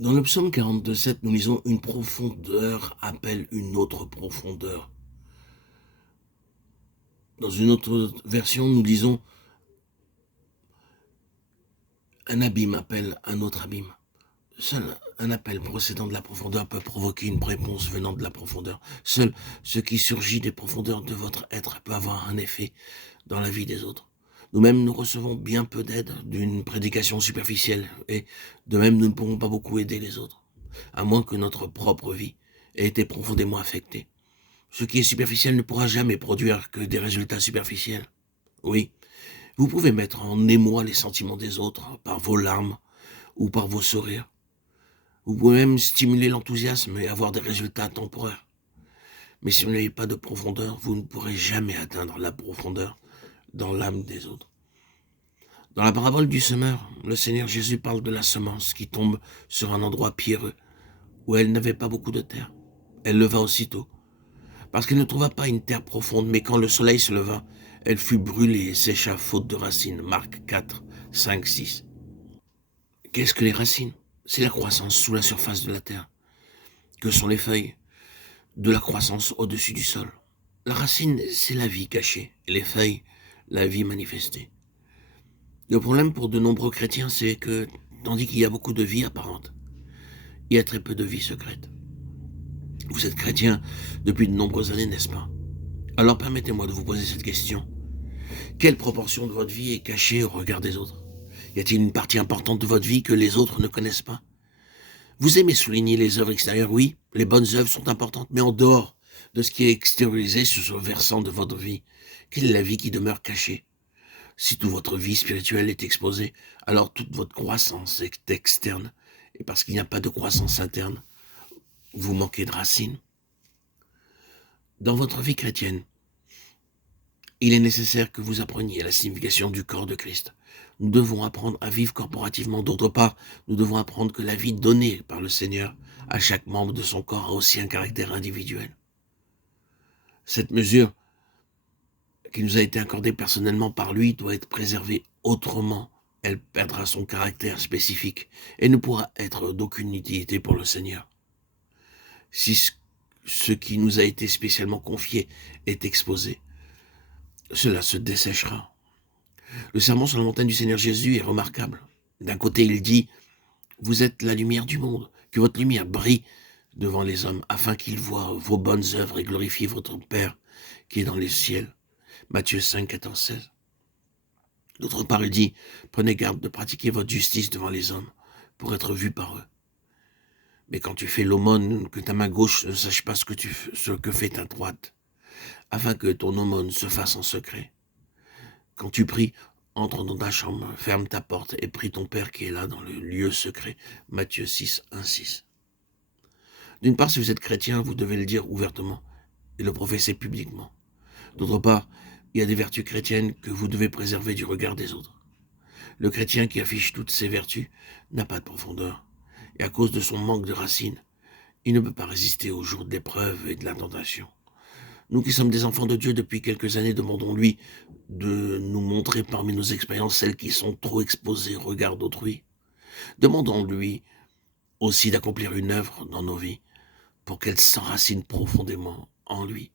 Dans le psaume 42,7, nous lisons « Une profondeur appelle une autre profondeur ». Dans une autre version, nous lisons « Un abîme appelle un autre abîme ». Seul un appel procédant de la profondeur peut provoquer une réponse venant de la profondeur. Seul ce qui surgit des profondeurs de votre être peut avoir un effet dans la vie des autres. Nous-mêmes, nous recevons bien peu d'aide d'une prédication superficielle, et de même, nous ne pourrons pas beaucoup aider les autres, à moins que notre propre vie ait été profondément affectée. Ce qui est superficiel ne pourra jamais produire que des résultats superficiels. Oui, vous pouvez mettre en émoi les sentiments des autres par vos larmes ou par vos sourires. Vous pouvez même stimuler l'enthousiasme et avoir des résultats temporaires. Mais si vous n'avez pas de profondeur, vous ne pourrez jamais atteindre la profondeur dans l'âme des autres. Dans la parabole du semeur, le Seigneur Jésus parle de la semence qui tombe sur un endroit pierreux, où elle n'avait pas beaucoup de terre. Elle leva aussitôt, parce qu'elle ne trouva pas une terre profonde, mais quand le soleil se leva, elle fut brûlée et sécha faute de racines. Marc 4, 5, 6. Qu'est-ce que les racines? C'est la croissance sous la surface de la terre. Que sont les feuilles? De la croissance au-dessus du sol. La racine, c'est la vie cachée, et les feuilles, la vie manifestée. Le problème pour de nombreux chrétiens, c'est que, tandis qu'il y a beaucoup de vie apparente, il y a très peu de vie secrète. Vous êtes chrétien depuis de nombreuses années, n'est-ce pas? Alors permettez-moi de vous poser cette question. Quelle proportion de votre vie est cachée au regard des autres? Y a-t-il une partie importante de votre vie que les autres ne connaissent pas? Vous aimez souligner les œuvres extérieures, oui, les bonnes œuvres sont importantes, mais en dehors de ce qui est extériorisé sur ce versant de votre vie, quelle est la vie qui demeure cachée? Si toute votre vie spirituelle est exposée, alors toute votre croissance est externe, et parce qu'il n'y a pas de croissance interne, vous manquez de racines. Dans votre vie chrétienne, il est nécessaire que vous appreniez la signification du corps de Christ. Nous devons apprendre à vivre corporativement. D'autre part, nous devons apprendre que la vie donnée par le Seigneur à chaque membre de son corps a aussi un caractère individuel. Cette mesure qui nous a été accordée personnellement par lui doit être préservée, autrement elle perdra son caractère spécifique et ne pourra être d'aucune utilité pour le Seigneur. Si ce qui nous a été spécialement confié est exposé, cela se desséchera. Le sermon sur la montagne du Seigneur Jésus est remarquable. D'un côté, il dit « Vous êtes la lumière du monde, que votre lumière brille devant les hommes, afin qu'ils voient vos bonnes œuvres et glorifient votre Père qui est dans les ciels. » Matthieu 5, 14, 16. D'autre part, il dit « Prenez garde de pratiquer votre justice devant les hommes, pour être vu par eux. Mais quand tu fais l'aumône, que ta main gauche ne sache pas ce que fait ta droite, afin que ton aumône se fasse en secret. Quand tu pries, entre dans ta chambre, ferme ta porte et prie ton Père qui est là dans le lieu secret. » Matthieu 6, 1, 6. D'une part, si vous êtes chrétien, vous devez le dire ouvertement et le professer publiquement. D'autre part, il y a des vertus chrétiennes que vous devez préserver du regard des autres. Le chrétien qui affiche toutes ses vertus n'a pas de profondeur, et à cause de son manque de racines, il ne peut pas résister aux jours de l'épreuve et de la tentation. Nous qui sommes des enfants de Dieu depuis quelques années, demandons-lui de nous montrer parmi nos expériences celles qui sont trop exposées au regard d'autrui. Demandons-lui aussi d'accomplir une œuvre dans nos vies pour qu'elle s'enracine profondément en lui.